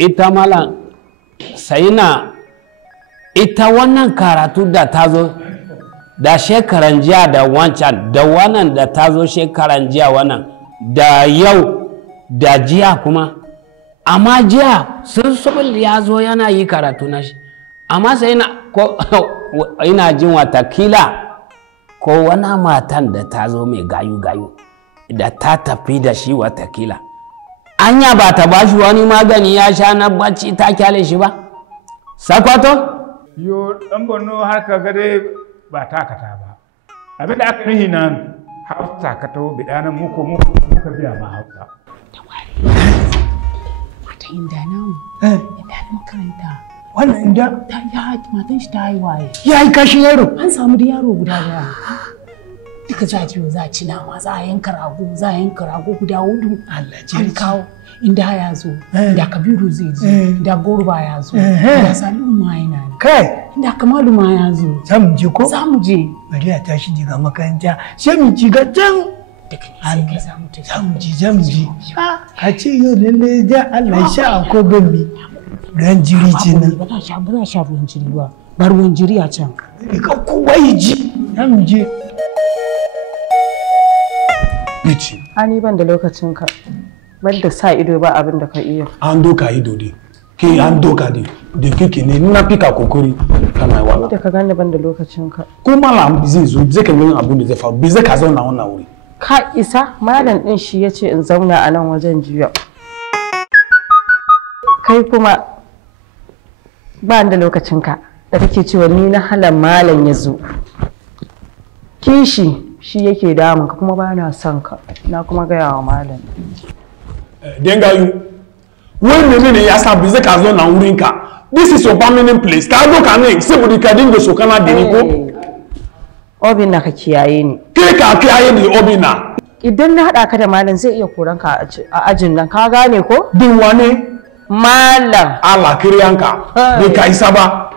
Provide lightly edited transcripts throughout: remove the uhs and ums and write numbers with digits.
ita malam sai na ita wannan karatu da ta zo da shekaran jiya da wancan da wannan da ta zo shekaran jiya wannan da yau da jiya kuma amma jiya sun ya zo yana yi karatu na shi amma sai na ko ina jin watakila ko wani matan da ta zo mai gayu-gayu da ta tafi da shi watakila anya ba ta bashi wani magani ya sha na bacci ta kyale shi ba sakwato yo dan Borno har ka gare ba takata ba abin da aka yi nan hausa ka taho bidanan muka biya ma hausa mata inda namu inda na makaranta wannan inda ta ya matan shi ta yi waye ya yi kashi yaro an samu da yaro guda daya duka za a ci nama za a yanka rago guda hudu an kawo inda ya zo inda Kabiru zai zo inda Gorba ya zo inda Salihu ma yana kai inda Kamalu ma ya zo za mu je ko za mu je bari a tashi daga makaranta sai mu ci ga can za mu je a ce yau lalle da Allah sha ko bambi ruwan jiri ce nan ba za sha ruwan jiri ba ruwan jiri a can ka kowa yi ji za mu je Bici. Ani ban da lokacin ka. Ban da sa ido ba abin da ka iya. An doka ido dai. Ke an doka dai. Da kike ne na fika kokori kana wala. Da ka gane ban da lokacin ka. Ko malam zai zo zai kan yin abun da zai faru. Bai zai ka zauna wannan wuri. Ka isa malam din shi yace in zauna a nan wajen jiya. Kai kuma ba da lokacin ka. Da kake cewa ni na halan malam ya zo. Kishi shi yake damun ka kuma ba na son ka na kuma gaya wa malam dengayu wai ne ya sa bai zai ka zo na wurin ka this is your permanent place ka zo ka ne saboda ka dinga so kana da ni ko obina ka kiyaye ni ke ka kiyaye ni obina idan na hada ka da malam zai iya koran ka a ajin nan ka gane ko din wane malam Allah kiriyanka bai ka isa ba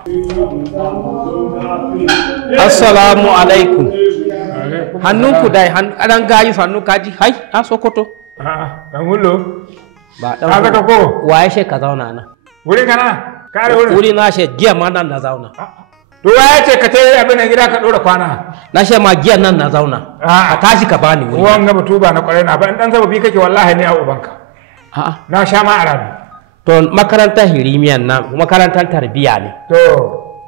assalamu alaikum hannunku dai an gayi sannu kaji hai ha sokoto dan hullo ba dan ka ko waye she ka zauna nan wuri kana kare wuri na she giya ma nan na zauna to waye ce ka tayi abin nan gida ka dora kwana na she ma giya nan na zauna ka tashi ka bani wuri wanga batuba na kwarai na ba dan sababi kake wallahi ne a ubanka a'a na sha ma arabi to makarantar hirimiyan nan makarantar tarbiya ne to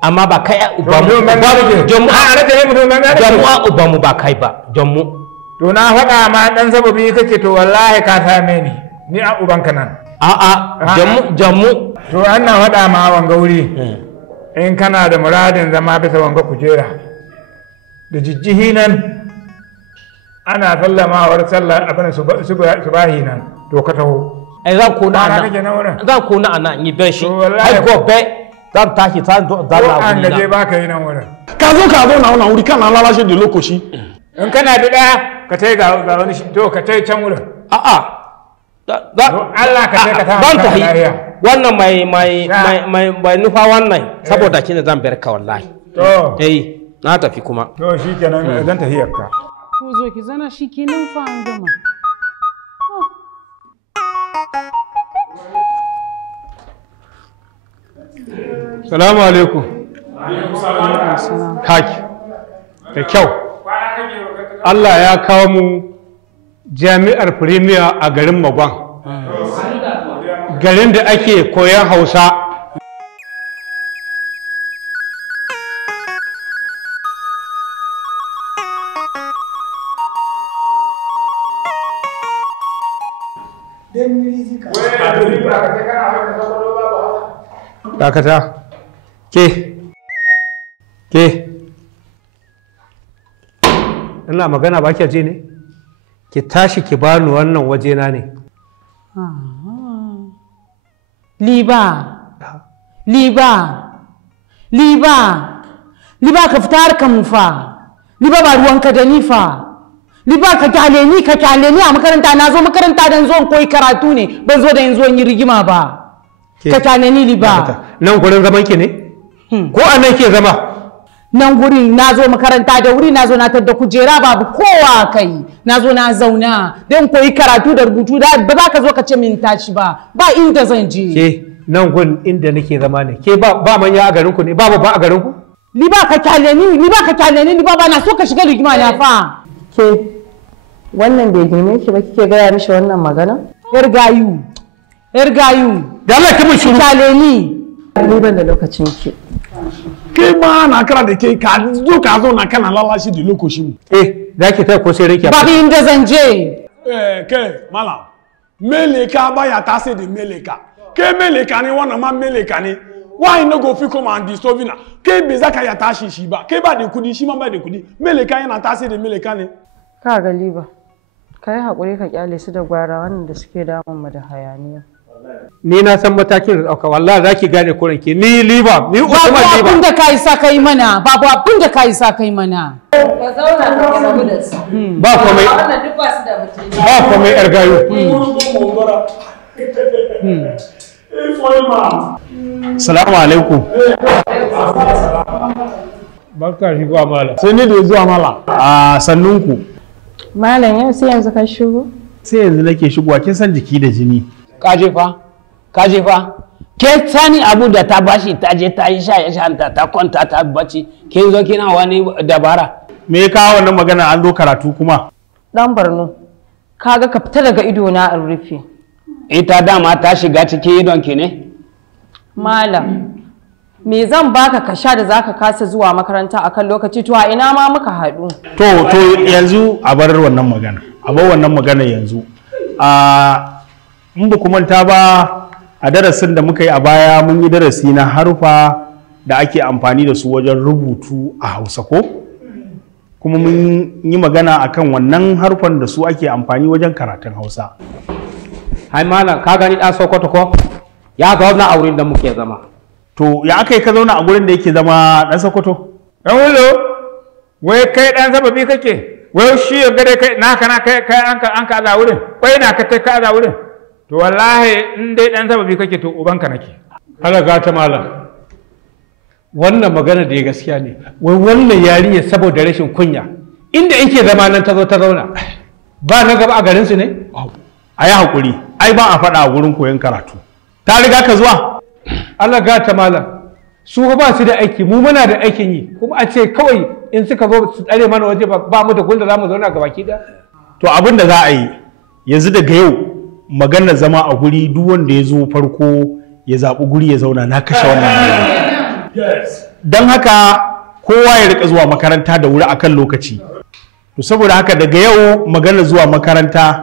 amma ba kai ubamu ubamu ba kai ba jammu to na faɗa ma dan sababi kake to wallahi ka same ni a ubanka nan a'a jammu to an na faɗa ma wanga wuri in kana da muradin zama bisa wanga kujera da jijjihi nan ana sallamawar sallar abin subahi nan to ka taho ai zan kona anan yi ben shi ai gobe zan tashi zan zo zan na wuri na ba ka yi nan wurin ka zo na wannan wuri kana lalashe da lokaci in kana da daya ka tai ga wani to ka tai can wurin a'a Allah ka tai ka ta ban tahi wannan mai nufa wannan saboda kina zan bar ka wallahi to na tafi kuma to shikenan zan tahiyar ka ko zo ki zana shikenan fa an gama Salamu alaikum. Kaki. Da kyau. Allah ya kawo mu jami'ar Firimiya a garin Magwan. Garin da ake koyan Hausa. Dakata. Ke. Ina magana ba ki ji ne? Ki tashi ki bani wannan wajena ne. Liba ka fita harkar mu fa. Liba ba ruwanka da ni fa. Liba ka kyale ni a makaranta, na zo makaranta don zo koyi karatu ne, ban zo da yin zo yi rigima ba. Ka kyale ni Liba. Nan gurin zaman ki ne? Ko a nan ke zama? Nan gurin na zo makaranta da wuri, na zo na tadda kujera babu kowa kai, na zo na zauna don koyi karatu da rubutu, da ba za ka zo ka ce min tashi ba inda zan je. Ke nan gurin inda nake zama ne, ke ba manya a garin ku ne, ba a garin ku? Liba ka kyale ni, Liba ba na so ka shiga rigima na fa. Ke wannan bai girme ki ba kike gaya mishi wannan magana? Yar gayu. Da Allah ka mun shiru. Kyale ni. Ni ban da lokacin ki. Kai ma na kara da kai ka zo na kana lalashi da lokacin mu. Za ki ta ko sai rinki. Babu inda zan je. Kai malam. Meleka baya ta sai da meleka. Kai meleka ne wannan ma meleka ne. Why no go fi come and disturb na? Kai bai zaka ya tashi shi ba. Kai ba da kudi shi ma ba da kudi. Meleka yana ta sai da meleka ne. Ka ga Liba. Kai hakuri ka kyale su da gwara wannan da suke damun mu da hayaniya. Ni na san matakin da ɗauka, wallahi za ki gane kurin ki. Ni Liba, ni Usman Liba. Babu abin da ka isa kai mana, Ba zauna ka rabu da su. Ba komai. Wannan duk ba su da mutunci. Ba komai yar gayu. Salamu alaikum. Barka shi zuwa malam. Sai ni da zuwa malam. Sannunku. Malam yau sai yanzu ka shigo? Sai yanzu nake shigowa, kin san jiki da jini. Kaje fa ke sani abu da ta bashi ta je ta yi sha ya shanta ta kwanta ta bacci, kin zo kina wani dabara. Me ya kawo wannan magana an zo karatu kuma? Dan Barno, kaga ka fita daga ido na an rufe. Ita dama ta shiga cikin idon ki ne? Malam, me zan baka ka sha da zaka kasa zuwa makaranta akan lokaci, to a ina ma muka haɗu? To yanzu a bar wannan magana. A bar wannan magana yanzu. In ba ku manta ba, a darasin da muka yi a baya mun yi darasi na harufa da ake amfani da su wajen rubutu a Hausa ko? Kuma mun yi magana akan wannan harufan da su ake amfani wajen karatun Hausa. Hai malam, ka gani ɗan Sokoto ko? Ya zauna a wurin da muke zama. To ya aka yi ka zauna a gurin da yake zama ɗan Sokoto? Ɗan wulo, wai kai ɗan sababi kake? Wai shi ya gare kai naka na kai an ka aza wurin? Wai na ka aza wurin? To wallahi in dai dan sababi kake to ubanka nake. Halaga ta malam. Wannan magana da ya gaskiya ne. Wai wannan yarinya saboda rashin kunya. Inda yake zama nan ta zo ta zauna. Ba na gaba a garin su ne? A yi haƙuri. Ai ba a faɗa a gurin koyon karatu. Ta riga ka zuwa? Halaga ta malam. Su ba su da aiki, mu muna da aikin yi. Kuma a ce kawai in suka zo su tsare mana waje ba mu da gunda za mu zauna gabaki ɗaya. To abin da za a yi yanzu daga yau maganar zama a guri duk wanda ya zo farko ya zaɓi guri ya zauna, na kashe wannan magana. Don haka kowa ya rika zuwa makaranta da wuri akan lokaci. To saboda haka daga yau maganar zuwa makaranta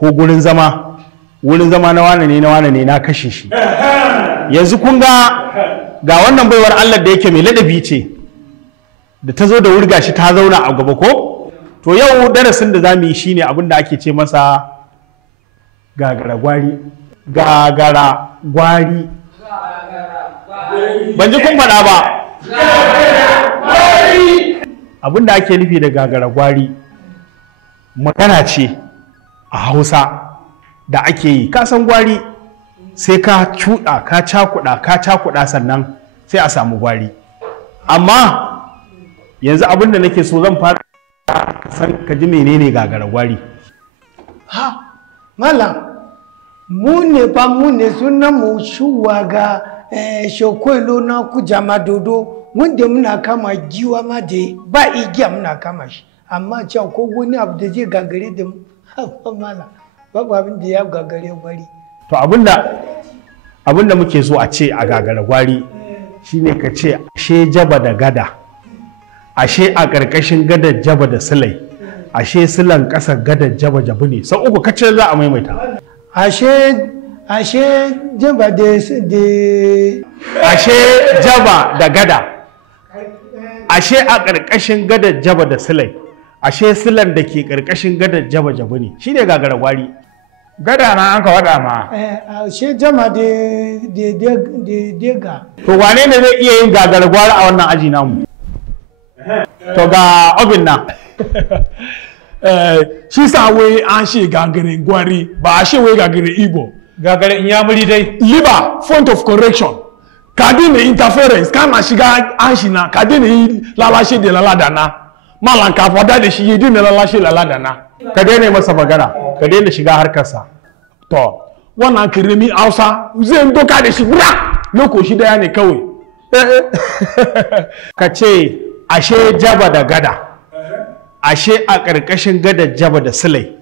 ko wurin zama na wane ne na kashe shi. Yanzu kun ga wannan baiwar Allah da yake mai ladabi ce da ta zo da wuri gashi ta zauna a gaba ko? To yau darasin da za mu yi shine abin da ake ce masa gagara gwari. Ban ji kun faɗa ba. Abin da ake nufi da gagara gwari magana ce a Hausa da ake yi. Ka san gwari sai ka cuɗa, ka cakuɗa sannan sai a samu gwari. Amma yanzu abin da nake so zan fara san ka ji menene gagara gwari. Malam, mu ne sunan mu shuwa ga shokwelo na kujama dodo wanda muna kama giwa ma da ba igiya muna kama shi, amma cewa ko wani abu da zai gagare da mu malam babu abin da ya gagare gwari. To abinda muke so a ce a gagara gwari shine ka ce ashe jaba da gada, ashe a ƙarƙashin gadar jaba da silai, ashe silan ƙasar gadar jaba jabu ne. Sau uku kace za a maimaita. Ashe jaba da gada, ashe a ƙarƙashin gadar jaba da silai, ashe silan da ke ƙarƙashin gadar jaba jabu ne. Shine gagara gwari. Gada na an ka waɗa ma. Ashe jama da dega. To wane ne zai iya yin gagara gwari a wannan aji namu? To ga obin na. shi sa wai an shi gagarin gwari ba a shi wai gagarin Igbo. Gagarin Inyamuri dai. Liba, point of correction. Ka daina interference, kana shiga an shi na, ka daina yi lalashe da laladana. Malam ka fada da shi ya daina lalashe laladana. Ka daina masa magana, ka daina shiga harkarsa. To, wannan kirimi Hausa zai doka da shi bura lokaci daya ne kawai. Ka ce ashe jaba da gada. Ashe a ƙarƙashin gadar jaba da silai.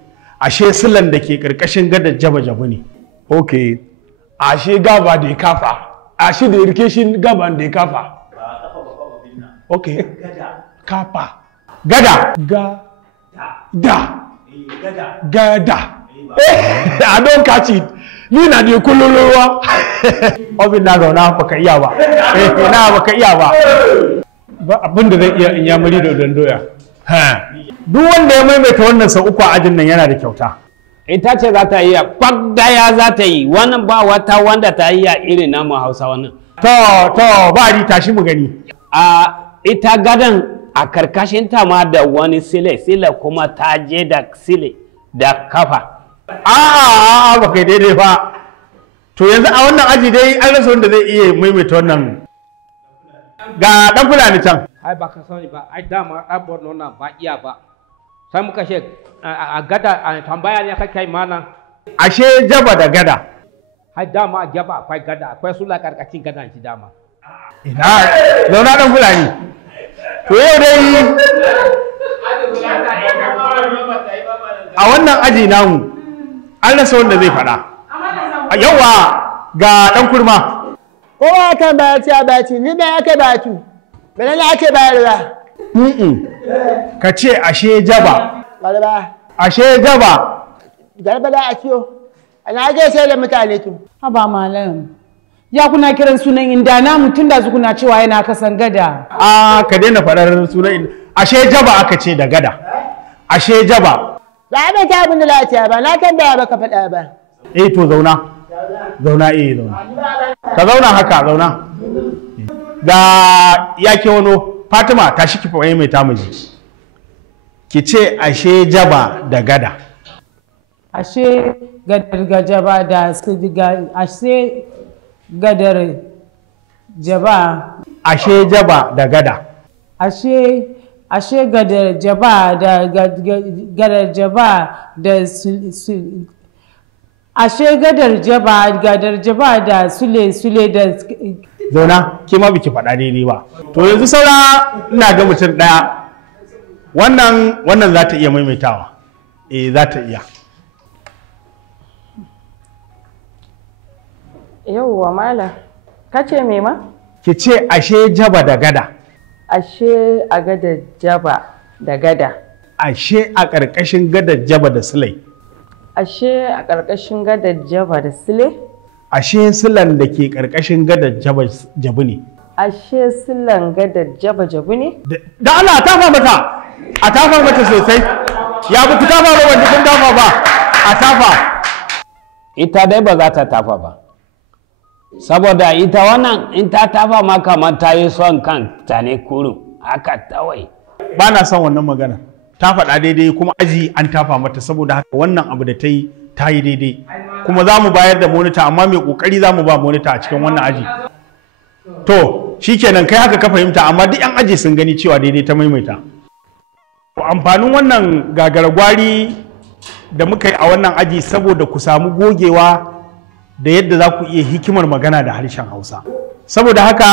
Ashe silan da ke ƙarƙashin gadar jaba jabu ne. Okay. Ashe gaba da kafa. Ashe da irkeshin gaban da kafa. Okay. Kafa. Gada. Gada. I don't catch it. Ni na da kululuwa. Obin na zauna baka iya ba. Na baka iya ba. Ba abin da zai iya Inyamuri da Dandoya. Duk wanda ya maimaita wannan sau uku a ajin nan yana da kyauta. Ita ce za ta iya, kwak daya za ta yi, wannan ba wata wanda ta iya irin namu Hausa wannan. To, ba ni tashi mu gani. Ita gadan a karkashin ta ma da wani sile kuma ta je da sile da kafa. Ba kai daidai ba. To yanzu a wannan aji dai an rasa wanda zai iya maimaita wannan. Ga dan Fulani can. Ai ba ka sani ba, ai dama ɗan Borno nan ba iya ba. Sai muka ce a gada a tambaya ne kai mana. Ashe jaba da gada. Ai dama a jaba akwai gada, akwai sula karkashin gadan shi dama. Ina zauna dan Fulani. To yau dai a wannan aji namu an rasa wanda zai faɗa. Yawa ga dan kurma. Kowa kan baci ni me ake batu. Bene ne ake bayarwa. Ka ce ashe jaba. Galba. Ashe jaba. Galba da akiyo. Ana ga sai da mutane tu. Haba malam. Ya kuna kiran sunan inda na mutun da su kuna cewa yana kasan gada. Ka daina faɗar sunan ashe jaba aka ce da gada. Ashe jaba. Ba ba ta abin da lafiya ba, na tambaya ba ka faɗa ba. To zauna. Zauna zauna. Ka zauna haka zauna. Ga yake wano Fatima tashi ki faɗi mai tamuji. Ki ce ashe jaba da gada. Ashe gadar jaba da ashe gadar jaba. Ashe jaba da gada. Ashe gadar jaba da gadar jaba da ashe gadar jaba da sule da zauna ke ma biki faɗa daidai ba. To yanzu saura ina ga mutum ɗaya. Wannan za ta iya maimaitawa. Za ta iya. Yauwa malam. Ka ce me ma? Ki ce ashe jaba da gada. Ashe a gada jaba da gada. Ashe a ƙarƙashin gadar jaba da silai. Ashe a ƙarƙashin gadar jaba da sile? Ashe silan da ke ƙarƙashin gadar jaba jabu ne. Ashe silan gadar jaba jabu ne? Da Allah a tafa mata! A tafa mata sosai. Ya bu ku tafa ba wanda kun tafa ba. A tafa. Ita dai ba za ta tafa ba. Saboda ita wannan in ta tafa ma kamar ta yi son kan ta ne kurun. Haka tawai. Ba na son wannan magana. Ta faɗa daidai kuma aji an tafa mata saboda haka wannan abu da ta yi daidai. Kuma za mu bayar da monita amma mai ƙoƙari za mu ba monita a cikin wannan aji. To, shi kenan kai haka ka fahimta amma duk 'yan aji sun gani cewa daidai ta maimaita. Amfanin wannan gagara gwari da muka yi a wannan aji saboda ku samu gogewa da yadda za ku iya hikimar magana da harshen Hausa. Saboda haka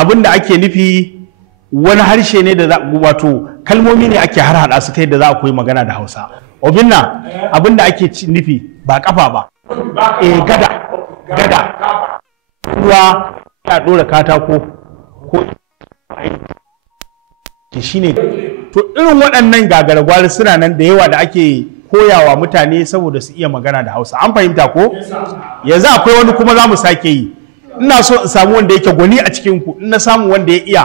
abin da ake nufi wani harshe ne da wato kalmomi ne ake harhaɗa su ta yadda za a koyi magana da Hausa. Obinna abin da ake nufi ba kafa ba. Gada. Ruwa ya ɗora katako ko shine. To irin waɗannan gagara gwari suna nan da yawa da ake koyawa mutane saboda su iya magana da Hausa. An fahimta ko? Yanzu akwai wani kuma za mu sake yi. Ina so in samu wanda yake gwani a cikin ku. In na samu wanda ya iya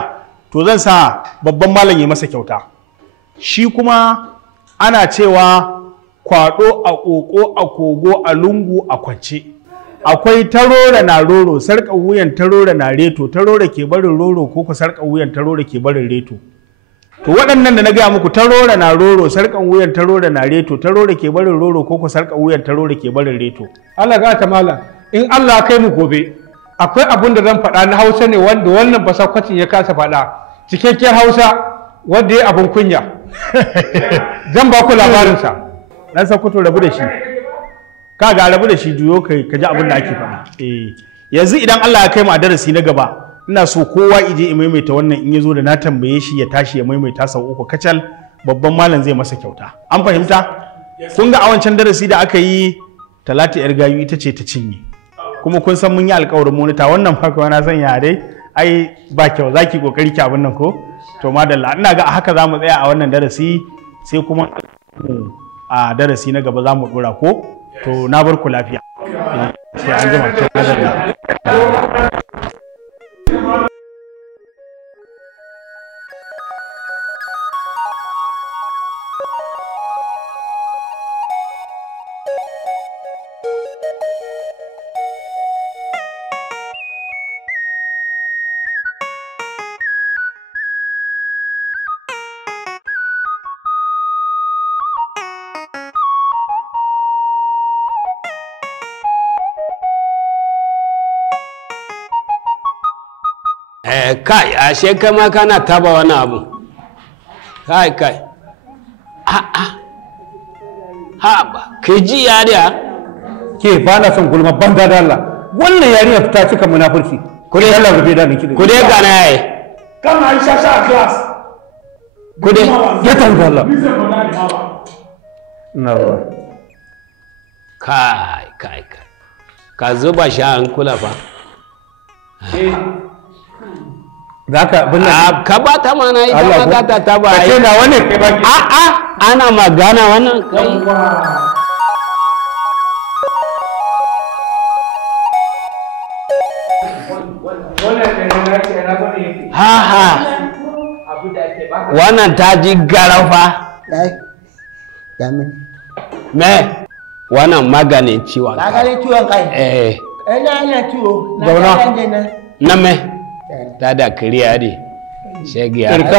to zan sa babban malam ya masa kyauta. Shi kuma ana cewa kwaɗo a ƙoƙo a kogo a lungu a kwance. Akwai tarora na roro, sarƙar wuyan tarora na reto, tarora ke barin roro ko ku sarƙar wuyan tarora ke barin reto. to waɗannan da na gaya muku tarora na roro sarkan wuyan tarora na reto tarora ke barin roro ko sarkan wuyan tarora ke barin reto. Allah ga ta malam in Allah kai mu gobe akwai abin da zan faɗa na Hausa ne wanda wannan basakwacin ya kasa faɗa cikakkiyar Hausa wanda ya abin kunya zan ba ku labarinsa. Dan Sokoto rabu da shi ka ga rabu da shi juyo kai ka ji abin da ake faɗa. Yanzu idan Allah ya kai mu a darasi na gaba ina so kowa ije ya maimaita wannan in yazo da na tambaye shi ya tashi ya maimaita sau 3 kacal babban malam zai masa kyauta. An fahimta? Kun ga a wancan darasi da aka yi Talatu yar gayu ita ce ta cinye. Kuma kun san mun yi alƙawarin monita wannan fa kuma na san ya dai ai ba kyau zaki kokari ki abin nan ko? To madalla ina ga haka zamu tsaya a wannan darasi sai kuma a darasi na gaba zamu dora ko? To na bar ku lafiya. Sai an jima ta kai ashe kai ma kana taba wani abu kai ha ba ke ji yariya ke ba na son gulma banda da Allah wannan yariya ta cika munafurci ku dai Allah rufe da niki ku dai gana yayi kana Aisha sha class ku dai ya tanzo Allah na kai ka zuba sha an kula fa zaka binna ka ba ta mana ita ma ta ba ai na wannan kai baki ana magana wannan kai ha wannan ta ji garafa me wannan maganin ciwon kai ina ciwo na me ta da kiriya ne shegiya ɗirka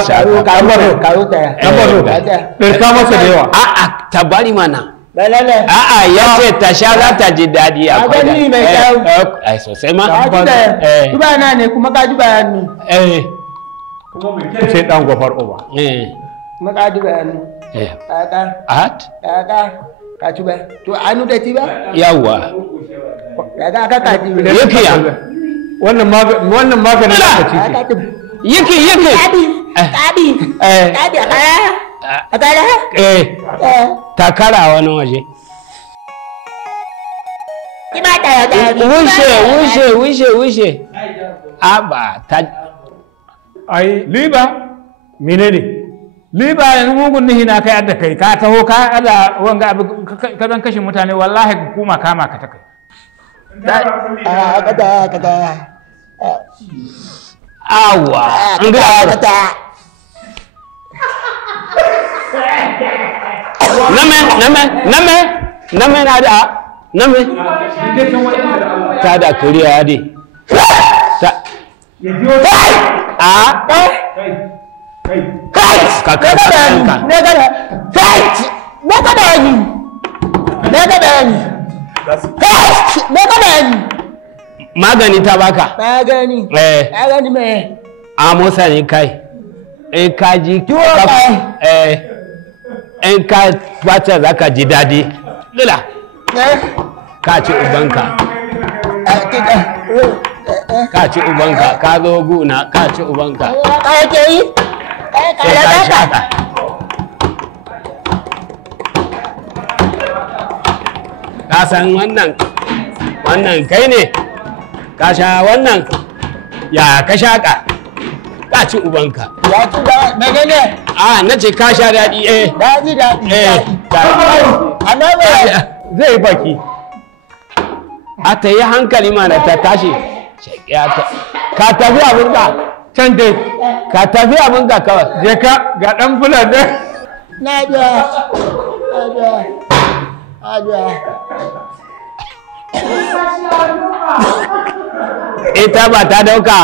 masa da yawa a'a ta bari mana a'a ya ce ta sha za ta ji daɗi a kwada ai sosai ma duba na ne kuma ka duba ni sai ɗan gwafar uba kuma ka duba ni ka tuba to anu da tiba yawa ka tiba yake ya wannan maganin da ka yake takara wani waje wushe aba ta ai liba menene liba yanzu mugun nihi na kai adda kai ka taho ka ada wanga abu ka zan kashe mutane wallahi hukuma kama ka ta kai awa name na da name ta da kariya dai magani ta baka magani me amosa ne kai in ka ji in ka wata za ka ji daɗi lila ka ci ubanka ka ci ubanka ka zo guna ka ci ubanka sai ka shaka ka san wannan kai ne ka sha wannan ya ka shaka ka ci ubanka ya ci da menene na ce ka sha daɗi daɗi zai baki a ta yi hankali mana ta tashi ka tafi abinka can dai ka tafi abinka kawai je ka ga ɗan fulani na ita ba ta dauka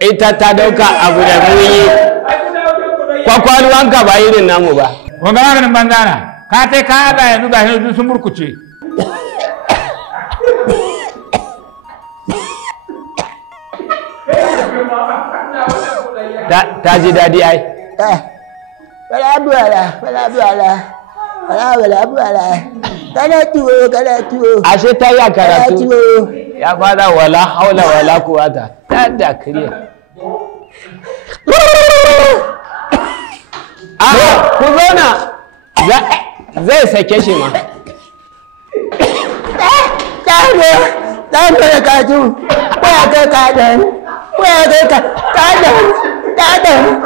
ita ta dauka abu da nauyi kwakwalwanka ba irin namu ba. Wanga maganin banzana, ka tai ka haɗa yanzu ga yanzu sun burkuce. Ta ji daɗi ai. Wala buwala. Kana tuwo. Ashe ta yi a karatu. Ya fara wala haula wala kuwata. Ta da kiriya. Ku zauna. Zai sake shi ma. Dan da kaju. Waya kai kadan. Waya kai kadan.